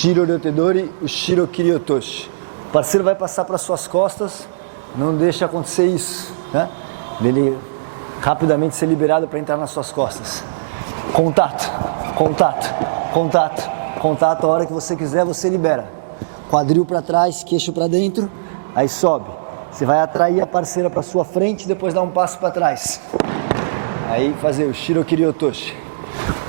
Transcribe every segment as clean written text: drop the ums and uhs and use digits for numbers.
Shiro Ryotedori, o Shiro Kiryotoshi. O parceiro vai passar para suas costas, não deixa acontecer isso, né? Ele rapidamente ser liberado para entrar nas suas costas. Contato, contato, contato, contato. A hora que você quiser, você libera. Quadril para trás, queixo para dentro, aí sobe. Você vai atrair a parceira para sua frente, depois dá um passo para trás. Aí fazer o Shiro Kiryotoshi.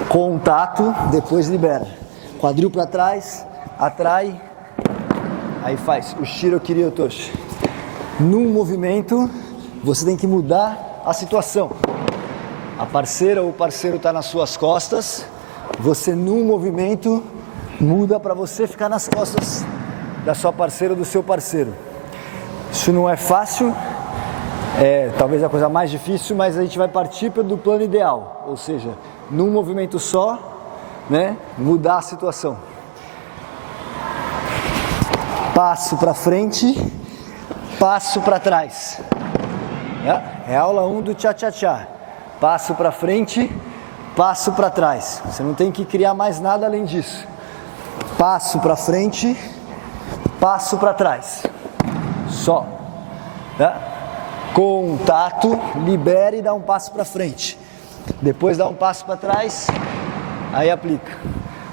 Contato, depois libera. Quadril para trás, atrai, aí faz o Shiro Kiryotoshi. Num movimento, você tem que mudar a situação. A parceira ou o parceiro está nas suas costas, você num movimento muda para você ficar nas costas da sua parceira ou do seu parceiro. Isso não é fácil, talvez a coisa mais difícil, mas a gente vai partir do plano ideal, ou seja, num movimento só, né, mudar a situação. Passo para frente, passo para trás. É a aula 1 do Cha-Cha-Cha. Passo para frente, passo para trás. Você não tem que criar mais nada além disso. Passo para frente, passo para trás. Só. Contato, libera e dá um passo para frente. Depois dá um passo para trás, aí aplica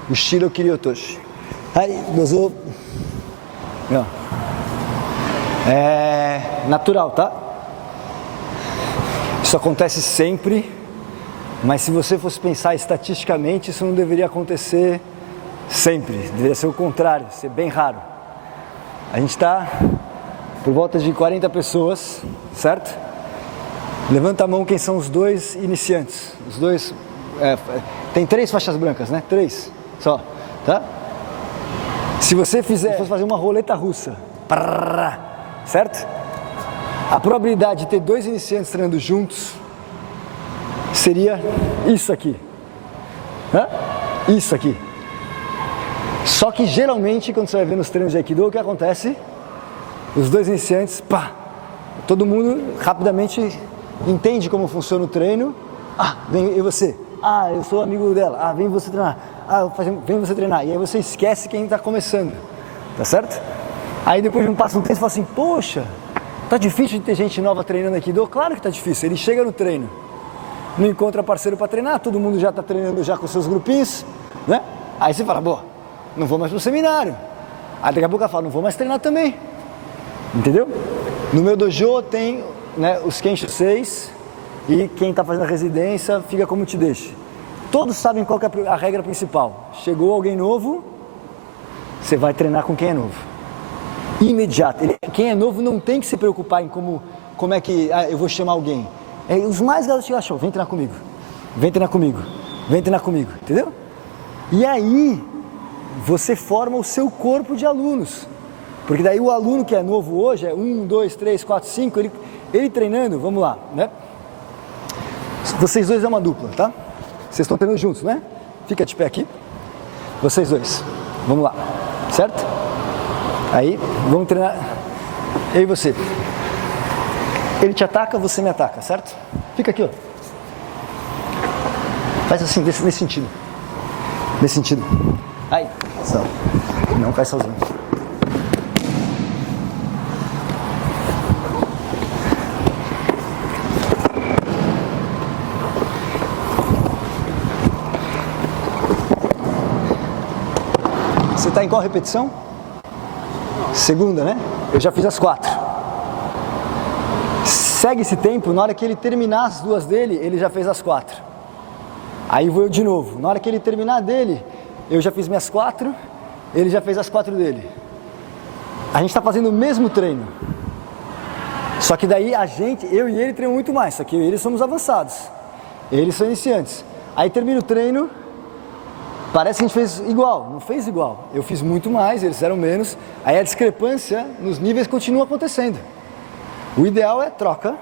o Shiro Kiryotoshi. Aí, gozou. É natural, tá? Isso acontece sempre, mas se você fosse pensar estatisticamente, isso não deveria acontecer sempre. Deveria ser o contrário, ser bem raro. A gente está por volta de 40 pessoas, certo? Levanta a mão quem são os dois iniciantes. Os dois... tem 3 faixas brancas, né? 3 só, tá? Se você fosse fazer uma roleta russa, certo? A probabilidade de ter 2 iniciantes treinando juntos seria isso aqui. Isso aqui. Só que geralmente, quando você vai ver nos treinos de Aikido, o que acontece? Os 2 iniciantes, todo mundo rapidamente entende como funciona o treino. Vem eu e você. Eu sou amigo dela. Vem você treinar. Vem você treinar. E aí você esquece quem está começando. Tá certo? Aí depois de um passo no treino, você fala assim, poxa, tá difícil de ter gente nova treinando Aikido? Claro que tá difícil. Ele chega no treino, não encontra parceiro para treinar, todo mundo já está treinando já com seus grupinhos, né? Aí você fala, boa, não vou mais pro seminário. Aí daqui a pouco ela fala, não vou mais treinar também. Entendeu? No meu dojo tem, né, os Kensho 6 e quem está fazendo a residência fica como te deixa. Todos sabem qual que é a regra principal. Chegou alguém novo, você vai treinar com quem é novo. Imediato. Quem é novo não tem que se preocupar em como é que eu vou chamar alguém. Os mais garotos acham, vem treinar comigo, vem treinar comigo, vem treinar comigo, entendeu? E aí você forma o seu corpo de alunos. Porque daí o aluno que é novo hoje é 1, 2, 3, 4, 5, ele treinando, vamos lá, né? Vocês dois é uma dupla, tá? Vocês estão treinando juntos, né? Fica de pé aqui. Vocês dois, vamos lá, certo? Aí, vamos treinar, eu e você. Ele te ataca, você me ataca, certo? Fica aqui, ó. Faz assim, nesse sentido. Nesse sentido. Aí, só. Não cai sozinho. Você está em qual repetição? Segunda, né? Eu já fiz as 4. Segue esse tempo, na hora que ele terminar as 2 dele, ele já fez as 4. Aí vou eu de novo. Na hora que ele terminar dele, eu já fiz minhas 4, ele já fez as 4 dele. A gente está fazendo o mesmo treino. Só que daí eu e ele treinam muito mais, só que eu e ele somos avançados. Eles são iniciantes. Aí termina o treino, parece que a gente fez igual, não fez igual. Eu fiz muito mais, eles fizeram menos. Aí a discrepância nos níveis continua acontecendo. O ideal é troca.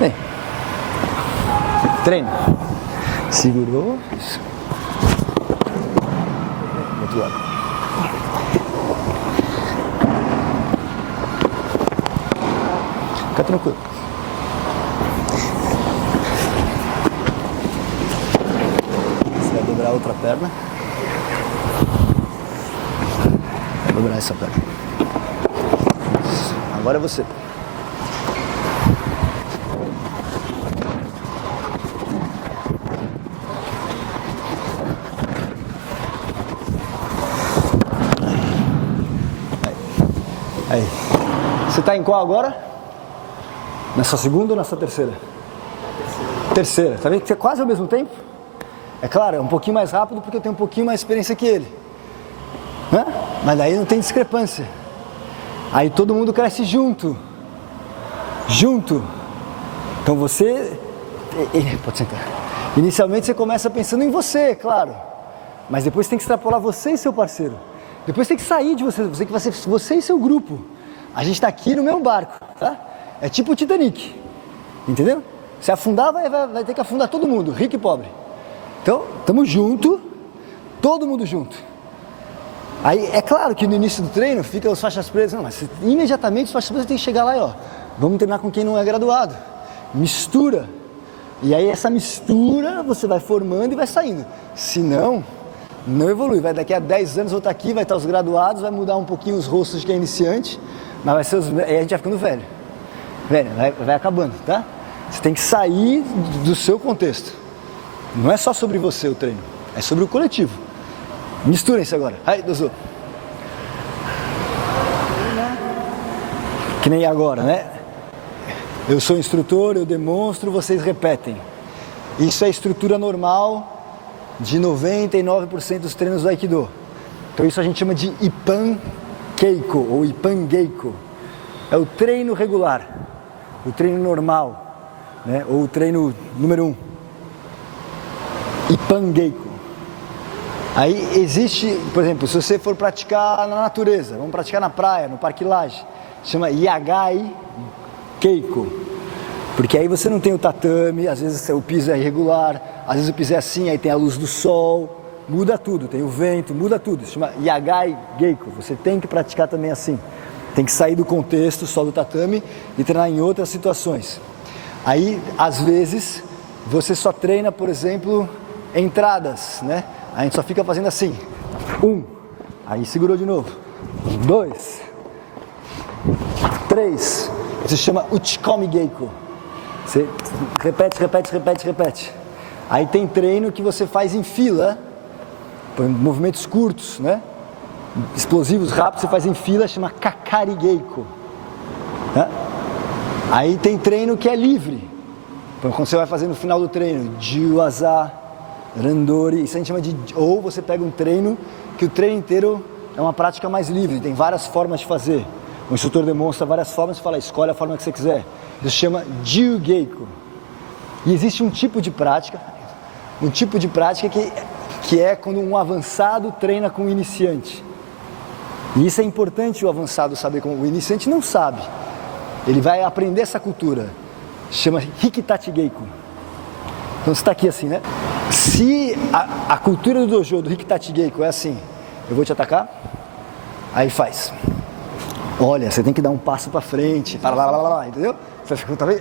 Bem, treino. Segurou. Isso. Outro lado. Fica tranquilo. Você vai dobrar a outra perna. Dobrar essa perna. Agora é você. Aí. Você está em qual agora? Na sua segunda ou na sua terceira? Terceira. Tá vendo que é quase ao mesmo tempo? É claro, é um pouquinho mais rápido porque eu tenho um pouquinho mais experiência que ele. Hã? Mas daí não tem discrepância. Aí todo mundo cresce junto. Junto. Então você... Pode sentar. Inicialmente você começa pensando em você, claro. Mas depois tem que extrapolar você e seu parceiro. Depois tem que sair de você, você e seu grupo. A gente está aqui no mesmo barco, tá? É tipo o Titanic, entendeu? Se afundar, vai ter que afundar todo mundo, rico e pobre. Então, estamos juntos, todo mundo junto. Aí, é claro que no início do treino fica os faixas pretas, não, mas imediatamente os faixas pretas tem que chegar lá e ó, vamos treinar com quem não é graduado. Mistura. E aí essa mistura você vai formando e vai saindo. Se não evolui. Vai daqui a 10 anos eu estar aqui, vai estar os graduados, vai mudar um pouquinho os rostos de quem é iniciante, mas vai ser aí a gente vai ficando velho. Velho, vai acabando, tá? Você tem que sair do seu contexto. Não é só sobre você o treino, é sobre o coletivo. Misturem-se agora. Aí, Dozo. Que nem agora, né? Eu sou instrutor, eu demonstro, vocês repetem. Isso é a estrutura normal de 99% dos treinos do Aikido. Então isso a gente chama de Ippan Keiko ou Ippan Geiko. É o treino regular, o treino normal, né? Ou o treino número 1. Ippan Geiko. Aí existe, por exemplo, se você for praticar na natureza, vamos praticar na praia, no Parque Lage, chama Yagai Keiko. Porque aí você não tem o tatame, às vezes o piso é irregular, às vezes o piso é assim, aí tem a luz do sol, muda tudo, tem o vento, muda tudo. Isso chama Yagai Geiko. Você tem que praticar também assim. Tem que sair do contexto só do tatame e treinar em outras situações. Aí, às vezes, você só treina, por exemplo, entradas, né? A gente só fica fazendo assim. 1, aí segurou de novo. 2, 3. Isso se chama Uchikomi Geiko. Você repete. Aí tem treino que você faz em fila, movimentos curtos, né? Explosivos, rápidos, você faz em fila, chama Kakari Geiko. Né? Aí tem treino que é livre. Então, quando você vai fazer no final do treino, Jiwaza, Randori, isso a gente chama de... Ou você pega um treino que o treino inteiro é uma prática mais livre, tem várias formas de fazer. O instrutor demonstra várias formas e fala, escolhe a forma que você quiser. Isso se chama Jiu Geiko. E existe um tipo de prática que é quando um avançado treina com um iniciante. E isso é importante o avançado saber, como o iniciante não sabe. Ele vai aprender essa cultura. Chama Hikitachi Geiko. Então você está aqui assim, né? Se a cultura do dojo, do Hikitachi Geiko é assim, eu vou te atacar, aí faz. Olha, você tem que dar um passo para frente, entendeu?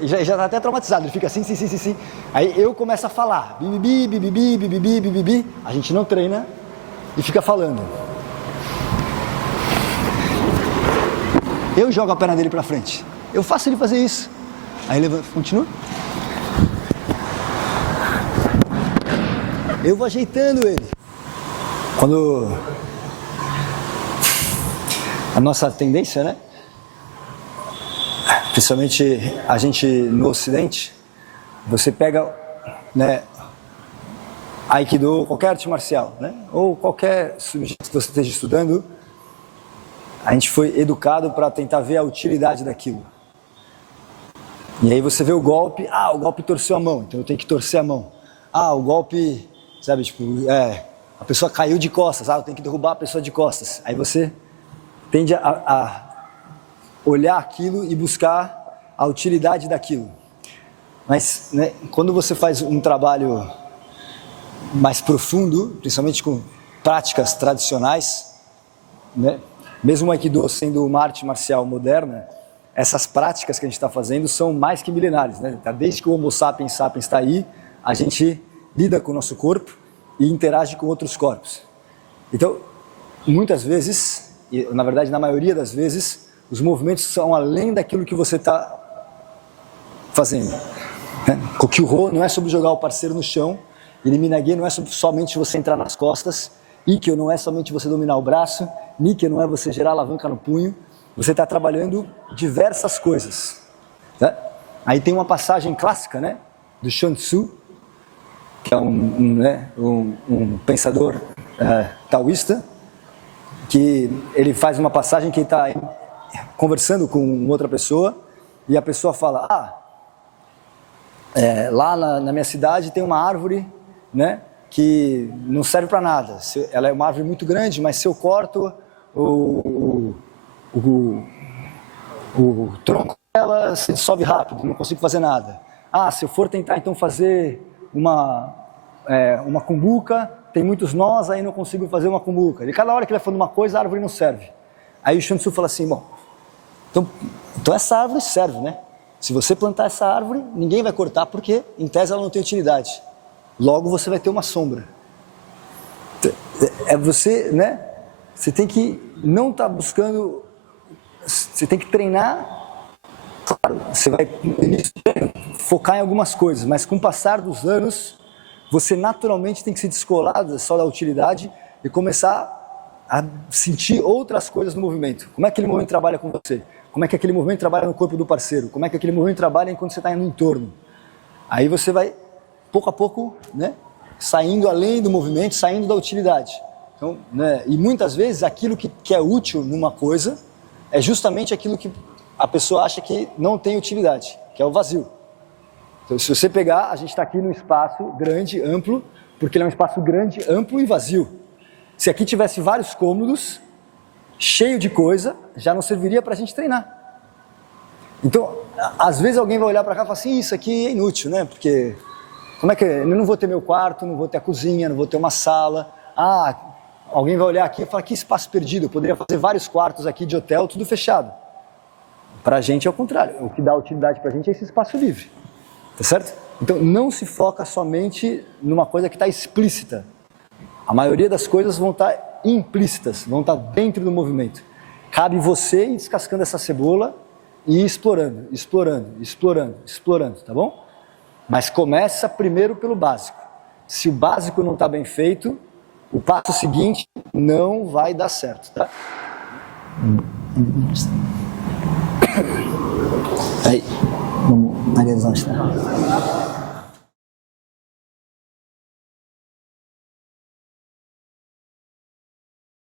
Já está até traumatizado, ele fica assim, sim. Aí eu começo a falar, bibibi, a gente não treina e fica falando. Eu jogo a perna dele para frente, eu faço ele fazer isso. Aí levanta, continua. Eu vou ajeitando ele. Quando a nossa tendência, né? Principalmente a gente no Ocidente, você pega, né, Aikido, qualquer arte marcial, né? Ou qualquer subjetivo que você esteja estudando, a gente foi educado para tentar ver a utilidade daquilo. E aí você vê o golpe torceu a mão, então eu tenho que torcer a mão. O golpe, sabe, tipo, a pessoa caiu de costas, eu tenho que derrubar a pessoa de costas. Aí você tende a olhar aquilo e buscar a utilidade daquilo. Mas, né, quando você faz um trabalho mais profundo, principalmente com práticas tradicionais, né, mesmo o Aikido sendo uma arte marcial moderna, essas práticas que a gente está fazendo são mais que milenares, né? Desde que o Homo sapiens sapiens está aí, a gente lida com o nosso corpo e interage com outros corpos. Então, muitas vezes, e na verdade, na maioria das vezes, os movimentos são além daquilo que você está fazendo. Kokyuho não é sobre jogar o parceiro no chão, Iriminage não é sobre somente você entrar nas costas, Ikkyo não é somente você dominar o braço, Nikkei não é você gerar alavanca no punho, você está trabalhando diversas coisas. Né? Aí tem uma passagem clássica, né, do Chuang Tzu, que é um pensador taoísta, que ele faz uma passagem que está conversando com outra pessoa, e a pessoa fala, lá na minha cidade tem uma árvore, né, que não serve para nada. Ela é uma árvore muito grande, mas se eu corto o tronco dela, se dissolve rápido, não consigo fazer nada. Se eu for tentar então fazer uma cumbuca, tem muitos nós, aí não consigo fazer uma cumbuca. E cada hora que ele vai falando uma coisa, a árvore não serve. Aí o Chuang Tzu fala assim, bom, então essa árvore serve, né? Se você plantar essa árvore, ninguém vai cortar, porque em tese ela não tem utilidade. Logo você vai ter uma sombra. Você, né? Você tem que não estar buscando, você tem que treinar. Claro, você vai focar em algumas coisas, mas com o passar dos anos, você naturalmente tem que se descolar só da utilidade e começar a sentir outras coisas no movimento. Como é que aquele movimento trabalha com você? Como é que aquele movimento trabalha no corpo do parceiro? Como é que aquele movimento trabalha enquanto você está no entorno? Aí você vai, pouco a pouco, né, saindo além do movimento, saindo da utilidade. Então, né, e muitas vezes aquilo que é útil numa coisa é justamente aquilo que a pessoa acha que não tem utilidade, que é o vazio. Então, se você pegar, a gente está aqui num espaço grande, amplo, porque ele é um espaço grande, amplo e vazio. Se aqui tivesse vários cômodos, cheio de coisa, já não serviria para a gente treinar. Então, às vezes alguém vai olhar para cá e falar assim, isso aqui é inútil, né? Porque, como é que eu não vou ter meu quarto, não vou ter a cozinha, não vou ter uma sala. Alguém vai olhar aqui e falar, que espaço perdido, eu poderia fazer vários quartos aqui de hotel, tudo fechado. Para a gente é o contrário, o que dá utilidade para a gente é esse espaço livre. Tá certo? Então, não se foca somente numa coisa que está explícita. A maioria das coisas vão estar implícitas, vão estar dentro do movimento. Cabe você ir descascando essa cebola e ir explorando, tá bom? Mas começa primeiro pelo básico. Se o básico não está bem feito, o passo seguinte não vai dar certo, tá? Aí, vamos,